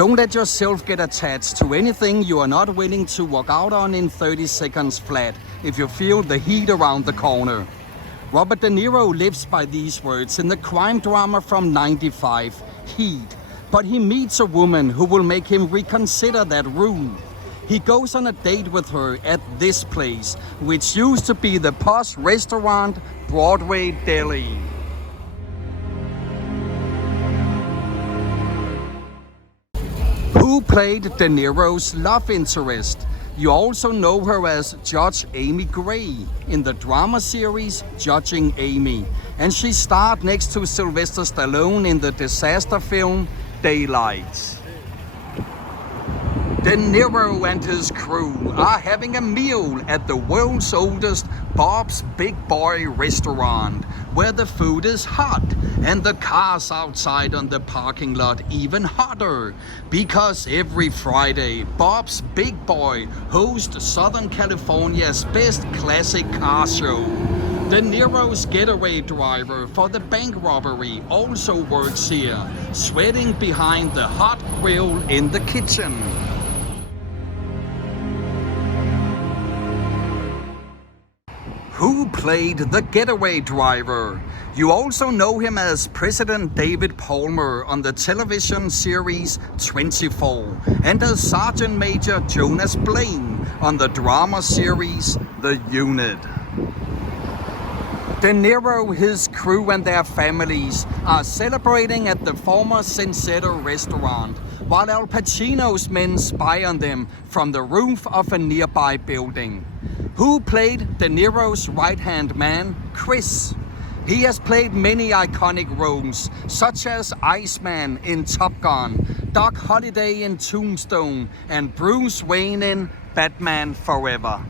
Don't let yourself get attached to anything you are not willing to walk out on in 30 seconds flat if you feel the heat around the corner. Robert De Niro lives by these words in the crime drama from '95, Heat. But he meets a woman who will make him reconsider that rule. He goes on a date with her at this place, which used to be the posh restaurant Broadway Deli. Who played De Niro's love interest? You also know her as Judge Amy Gray in the drama series Judging Amy, and she starred next to Sylvester Stallone in the disaster film Daylight. De Niro and his crew are having a meal at the world's oldest Bob's Big Boy restaurant, where the food is hot and the cars outside on the parking lot even hotter, because every Friday Bob's Big Boy hosts Southern California's best classic car show. De Niro's getaway driver for the bank robbery also works here, sweating behind the hot grill in the kitchen. Who played the getaway driver? You also know him as President David Palmer on the television series 24, and as Sergeant Major Jonas Blaine on the drama series The Unit. De Niro, his crew and their families are celebrating at the former Sensetto restaurant, while Al Pacino's men spy on them from the roof of a nearby building. Who played De Niro's right-hand man, Chris? He has played many iconic roles, such as Iceman in Top Gun, Doc Holliday in Tombstone, and Bruce Wayne in Batman Forever.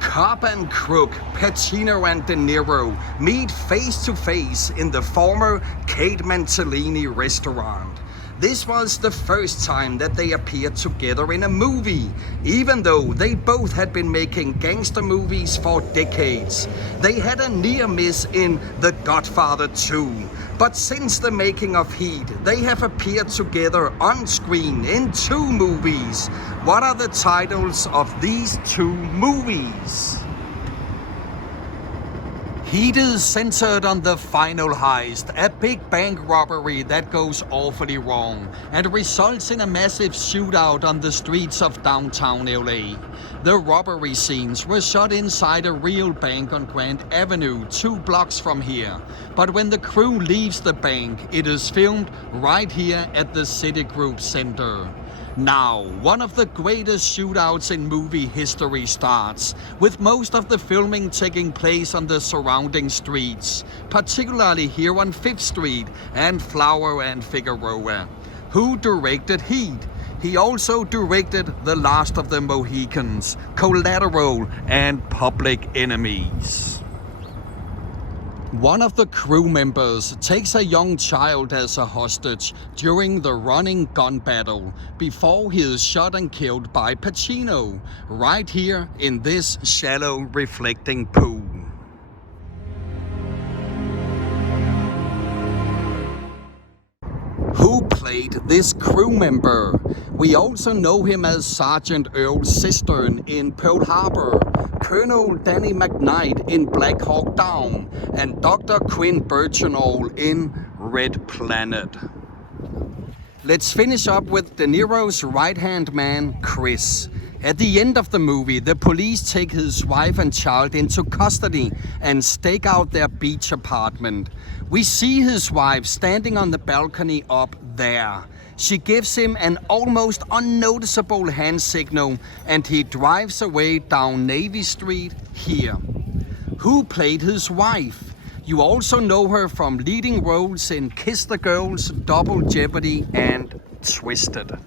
Cop and crook, Pacino and De Niro meet face to face in the former Kate Mantilini restaurant. This was the first time that they appeared together in a movie, even though they both had been making gangster movies for decades. They had a near miss in The Godfather 2, but since the making of Heat, they have appeared together on screen in 2 movies. What are the titles of these 2 movies? Heat is centered on the final heist, a big bank robbery that goes awfully wrong and results in a massive shootout on the streets of downtown LA. The robbery scenes were shot inside a real bank on Grand Avenue, 2 blocks from here. But when the crew leaves the bank, it is filmed right here at the Citigroup Center. Now, one of the greatest shootouts in movie history starts, with most of the filming taking place on the surrounding streets, particularly here on 5th Street and Flower and Figueroa. Who directed Heat? He also directed The Last of the Mohicans, Collateral, and Public Enemies. One of the crew members takes a young child as a hostage during the running gun battle before he is shot and killed by Pacino, right here in this shallow reflecting pool. Who played this crew member? We also know him as Sergeant Earl Cistern in Pearl Harbor, Colonel Danny McKnight in Black Hawk Down, and Dr. Quinn Burchenall in Red Planet. Let's finish up with De Niro's right-hand man, Chris. At the end of the movie, the police take his wife and child into custody and stake out their beach apartment. We see his wife standing on the balcony up there. She gives him an almost unnoticeable hand signal and he drives away down Navy Street here. Who played his wife? You also know her from leading roles in Kiss the Girls, Double Jeopardy, and Twisted.